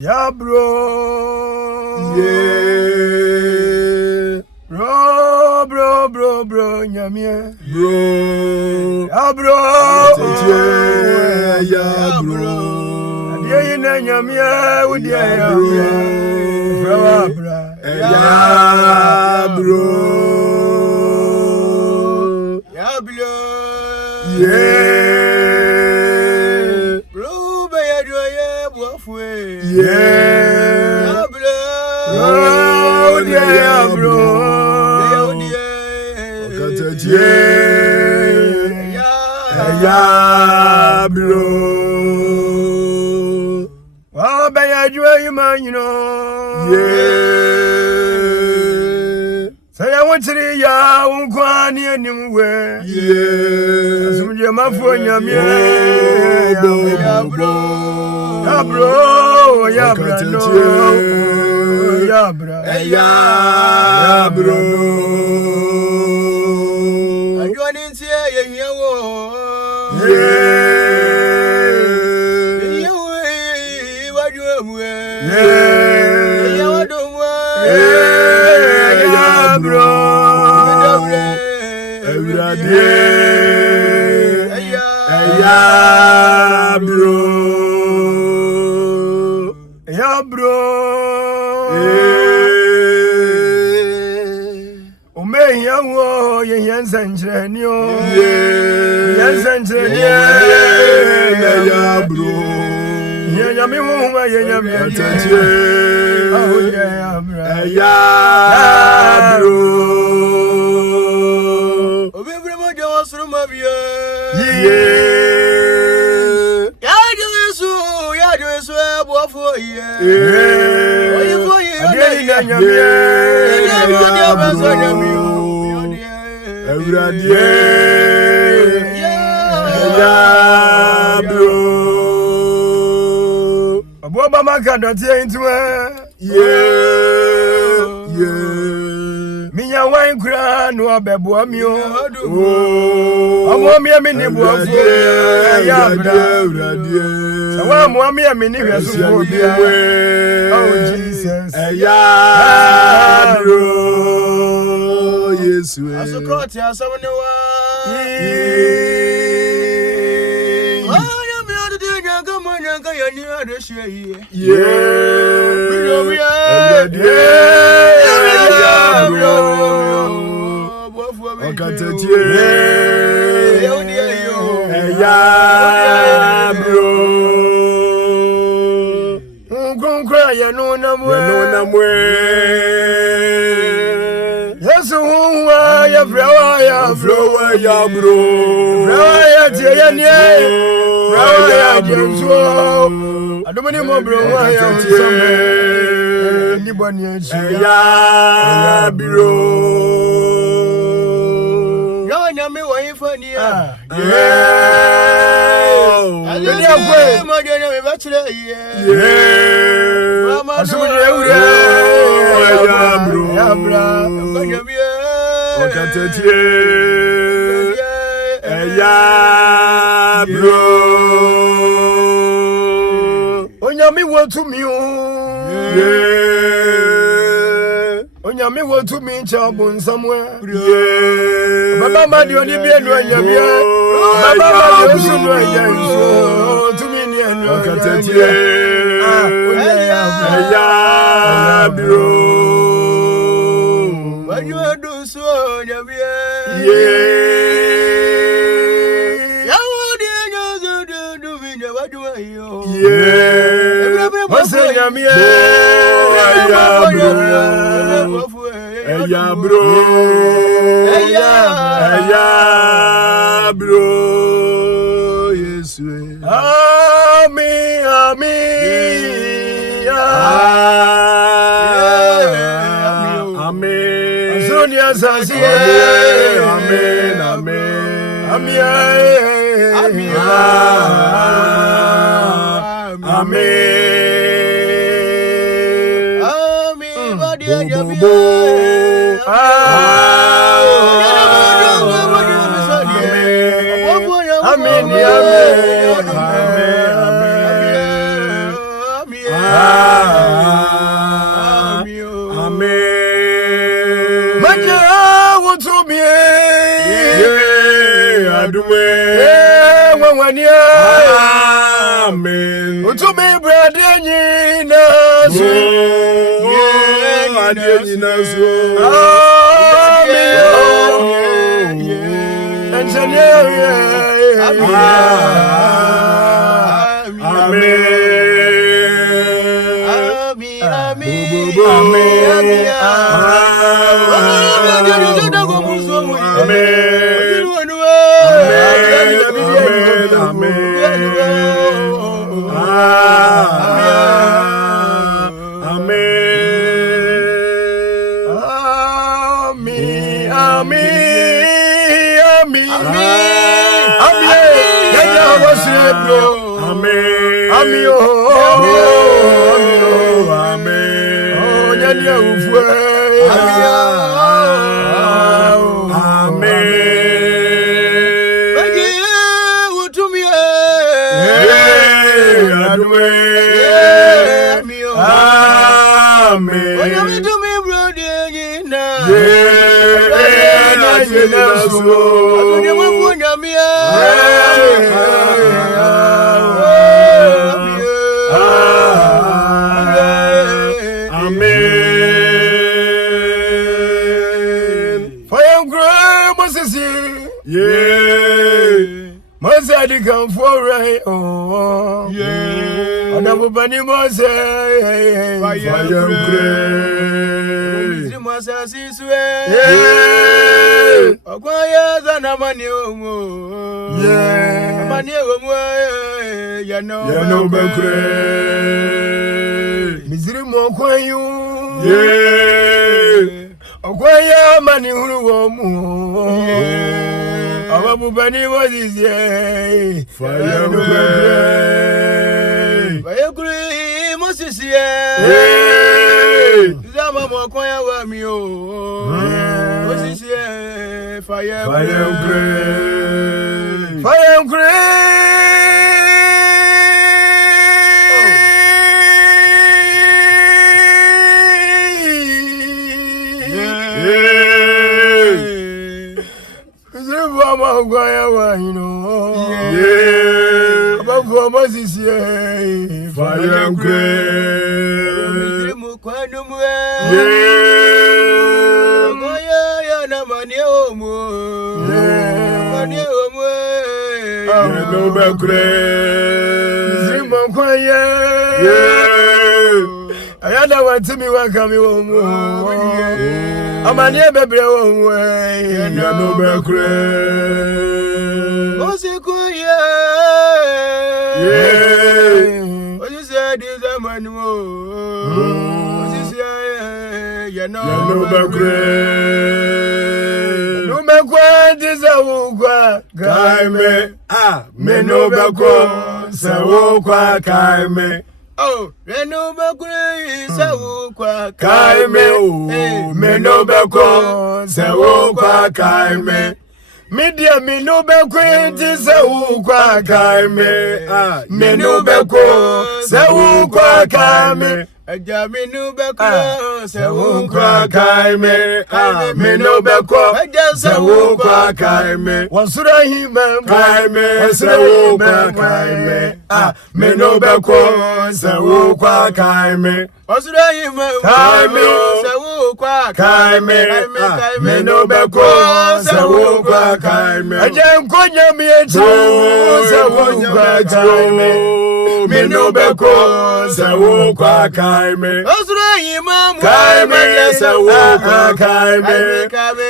Yeah, bro. Yeah. Bro, nyamie. Bro. Yeah, bro. Yeah, bro. Adiye na nyamie, udi ya bro. Bra. Yeah, bro. Yeah, bro. Yeah. Bro, be ya do ya buafwe. Yeah. Bro. Udi ya bro. Yeah, bro. Oh, be ya do you man, you know. Yeah. Say I want to ya unkwani anywhere. Yeah. Asumje mafo nyamie. Ya bro. Ya bro. Ya bro. Ya bro. Ya bro. Ajwani ntie ye wo. Minya wine kra no abebo mi o. Omo mi mi ni bo afo. Ya bra. Sawa mo mi ni hweso fo bia. Oh Jesus. Ya bro. Yesu. Asokoti asam ne wa. Adomani mo bro wa ya nsome ni boni echi ya bro ya nyame wo ifani ya ali akwe mo de nyame ba kire ye asumudi ewure ya bro nyame okatatie ya bro Onyami wotu mi o. Onyami wotu mi ncha bonsamwe. Baba madi oni bi enu anyami. Baba madi osu no anyanso. Tumi ni enu okatatie. Ya bro. Wanyu adu so anyami. Ya bro. Yes. Amen. Amen. Sonia Sasi. Amen. Amen. Amen. Maja wutumie. Adume. Wawania. Amen. Utumi brade nyina so. Ade nyina so. Amen. Engineer. Mozadi come for right, oh, yeah. And everybody must say, I am great. Moses, yeah. Acquire than a money, yeah. Money, you know, great. Misery more for you, yeah. Acquire money, yeah. Abubani was his yeah. Fire grey, Moses, yeah. Zama Mokoya Wamio, Moses, yeah. Fire grey, fire you know, yeah. About Moses, yeah. Fire and grace, yeah. Money, no back, yeah. I had no one to me welcome you home. I'm a near baby away, no back. Yeah. What you said is a man more. What you say, you know, no background is a woka. Kaime, me no background, so kaime. Oh, no background is a woka. Kaime, me no background, so kaime. Media me no be kwenti se wo kwa kai me me no be ko se wo kwa kai me aja me no be ko se wo kwa kai me me no be ko aja se wo kwa kai me wasura hima kai me se wo kwa kai me me no be ko se wo kwa kai me wasura hima kai me se wo kwa kai me me no be ko se wo kwa kai me aja nkonya me echi se wo kwa kai me no be ko se wo kwa kai me wasura hima kai me se wo kwa kai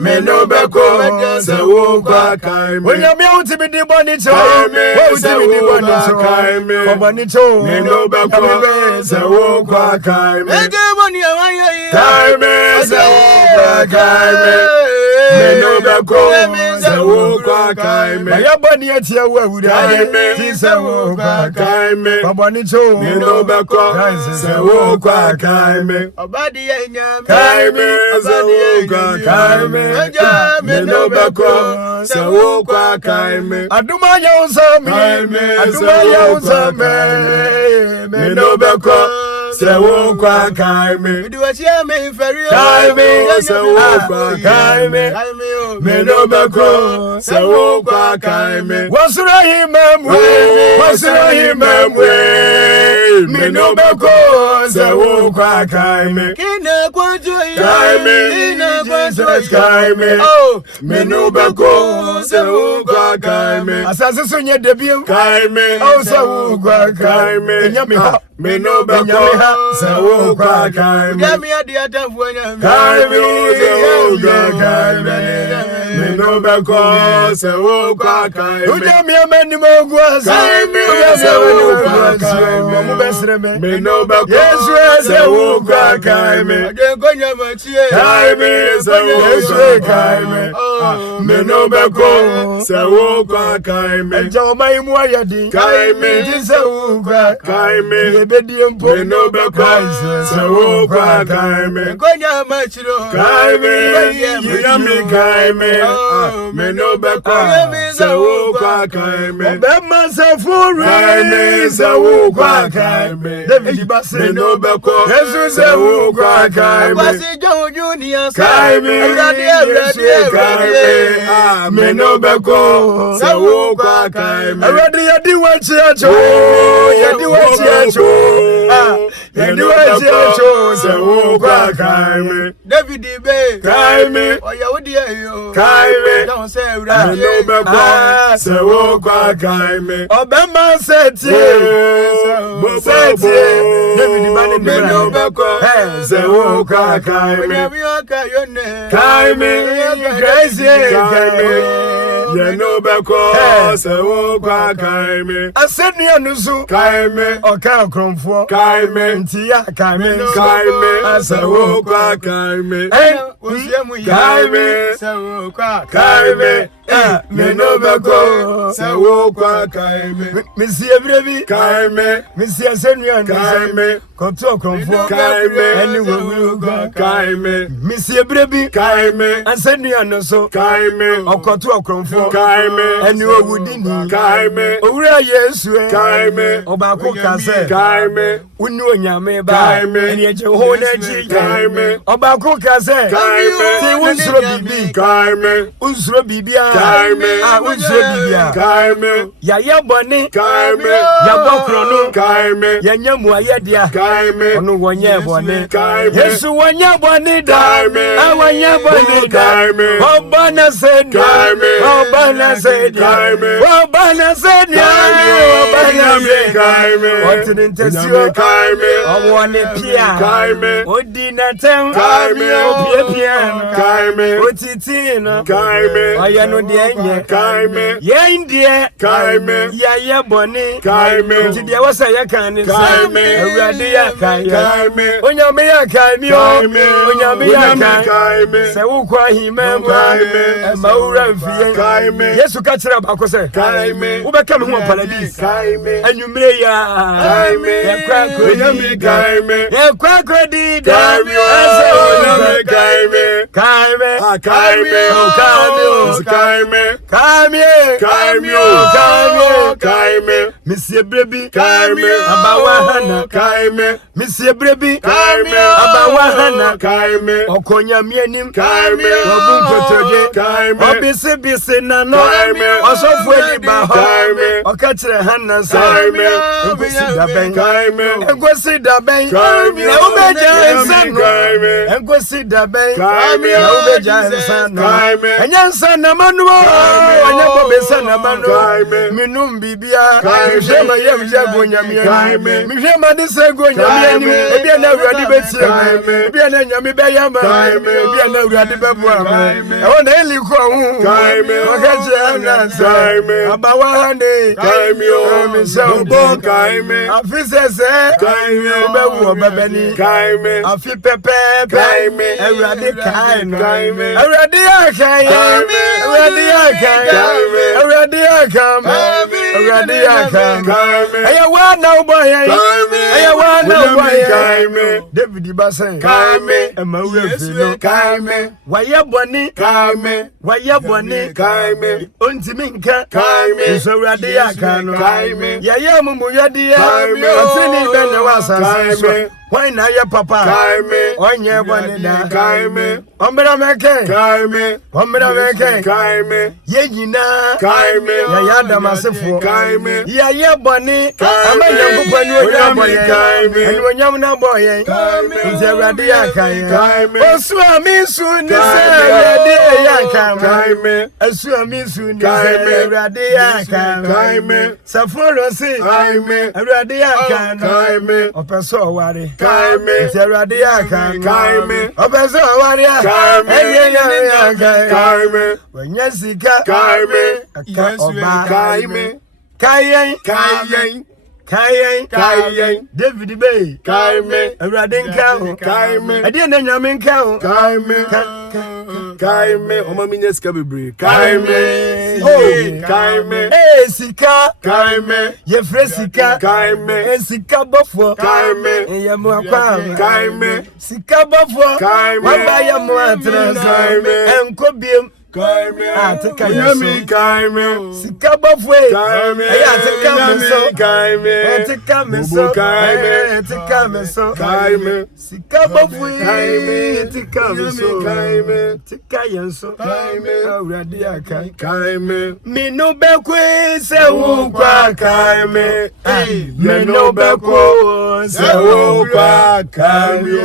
me no be ko se wo kwa kai me onya me uti bi di boni cho wo uti bi di boni cho kai me boni cho me no be ko se wo kwa kai me money away kai me se wo kwa kai me no be ko se wo kwa kai me ya boni ati awura ti se wo kwa kai me boni cho me no be ko se wo kwa kai me obadi enya kai me se wo kwa kai me me no be ko se wo kwa kai me aduma ya usami aduma ya usami me no be ko se wo kwa kai me do what you me ferry kai me se wo kwa kai me me no be ko se wo kwa kai me wasura himamwe me no be ko se wo kwa kai me kina kwanjo kai me Jesus kai me me no be ko se wo kwa kai me asase so nye debiem kai me se wo kwa kai me nyame ha me no be ko se wo kwa kai me nyame ade atamfo nyame kai me se wo kwa kai me me no be ko se wo kwa kai me nyame amani mogwa kai me se wo kwa kai me mo besre me me no be ko Yesu se wo kwa kai me ade ko nyama chie kai me se wo kwa kai me me no be ko se wo kwa kai me ja mai mu ayadi kai me se wo kwa kai me ebedi mpo me no be ko se wo kwa kai me ko nyama chiro kai me yami kai me me no be ko se wo kwa kai me be man se furu kai me se wo kwa kai me David Basse me no be ko Yesu se wo kwa kai me wasi jo junior kai me me no be ko se wo kwa kai me Awadi yadi wachi acho yadi wachi acho yadi wachi acho se wo kwa kai me David be kai me oya wodi ayo kai me don se me ura no be ko se wo kwa kai me Obema setie David Bani me no be ko se wo kwa kai me nyame aka yone kai me crazy kai me ye no be ko se wo kwa kai me Aseni anusu kai me Oka kromfo kai me Nti ya kai me kai me se wo kwa kai me osiemu yi kai me se wo kwa kai me me no be ko se wo kwa kai me Misi ebrebi kai me Misi aseni anusu kai me Koto kromfo kai me Eni wewe kai me Misi ebrebi kai me Aseni anusu kai me Okoto kromfo kai me Eni owudini kai me Owura Yesu kai me Obako kase kai me Unu onyame ba kai me Eni eje ho na ji kai me Obako kase kai me Ti unsuro bibi kai me unsuro bibia kai me unsuro bibia kai me ya yeboni kai me ya bokrono kai me ya nyamu ayedia kai me onu wonye boni kai me Yesu wonye boni da kai me awonye boni da kai me obana sedi kai me obana sedi kai me obana sedi obana sedi kai me otini ntesio kai me owone pia kai me odina tem kai me opia kai me otiti no kai me oya no de enye kai me ye ndie kai me ya ye boni kai me nti de wasa ye kan ni kai me awurade ya kan kai me onyame ya kan mi o kai me onyame ya kan kai me se wo kwa hima kai me mawura mfie kai me Yesu ka kira ba ko se kai me wo be kam ho paradise kai me anwumre ya kai me ye kwa ko onyame kai me ye kwa ko di kai me onyame kai me kai me kai me kai me kai me kai me kai me kai me Monsieur Brebi kai me abawa hana kai me Monsieur Brebi kai me abawa hana kai me okonya mianim kai me ogun kotoje kai me obisi bisi na no kai me osofu eni ba ho kai me okachire hana so kai me engosi daben kai me engosi daben kai me na ubeja nsano kai me engosi daben kai me na ubeja nsano kai me enyansa na manu anya bobesa na manu kai me minum bibia kai me shema yem jago nyamia kai me mi shema di sego nyamia ni ebi na awurade betie ebi na nyame be yama ebi na awurade be bua ma e wona eli ko hu kai me okaje na kai me abawa hande kai me o mi se bo kai me afisese kai me be wo babani kai me afi pepe kai me awurade kai no kai me awurade akai awurade akai awurade akai awurade akai kai me aya wa na uboye kai me aya wa na uboye kai me David Basse kai me ema we filo kai me waye boni kai me waye boni kai me ontimi nka kai me so awurade akai no kai me ya mumu yade ya kai me otini be ne wa kai asase so me Why na ya papa? Kaime. Onye bonida. Kaime. Ombra meke. Kaime. Ombra meke. Kaime. Ye nyina. Kaime. Ya ya damasefo. Kaime. Ya ye boni. Kaime. Ama nyankopɔ ni onya boye. Kaime. Eni onyam na boye. Kaime. Nti Awurade ya kaye. Kaime. Osu ami su ni se Awurade ya kaye. Kaime. Osu ami su ni se Kaime. Awurade ya kaye. Kaime. Saforo si. Kaime. Awurade ya kaye. Kaime. Opeso oware. Kaime. Nti Awurade ya kaye. Kaime. Opeso oware. Kaime. Eye ya kaye. Kaime. Wanya sika. Kaime. Aka oba. Kaime. Kayen. Kaime. Kayen. Kaime. David Bay. Kaime. Awurade nka ho. Kaime. Ade na nyame nka ho. Kaime. Kaime. Oma minya sika bebre. Kaime. Oh. Kaime. Sika. Kaime. Ye fre sika. Kaime. Sika bofo. Kaime. Ye mo akwa. Kaime. Sika bofo. Kaime. Waba ye mo atre. Kaime. Enko biem. Kaime. Ateka Yami. Kaime. Sika bofo. Kaime. Ateka me so. Kaime. Ateka me so. Kaime. Ateka me so. Kaime. Sika bofo. Kaime. Ateka me so. Kaime. Tika yenso. Kaime. Awurade aka. Kaime. Minu bekwe se wo kwa Kaime. Minu bekwe se wo kwa Kaime.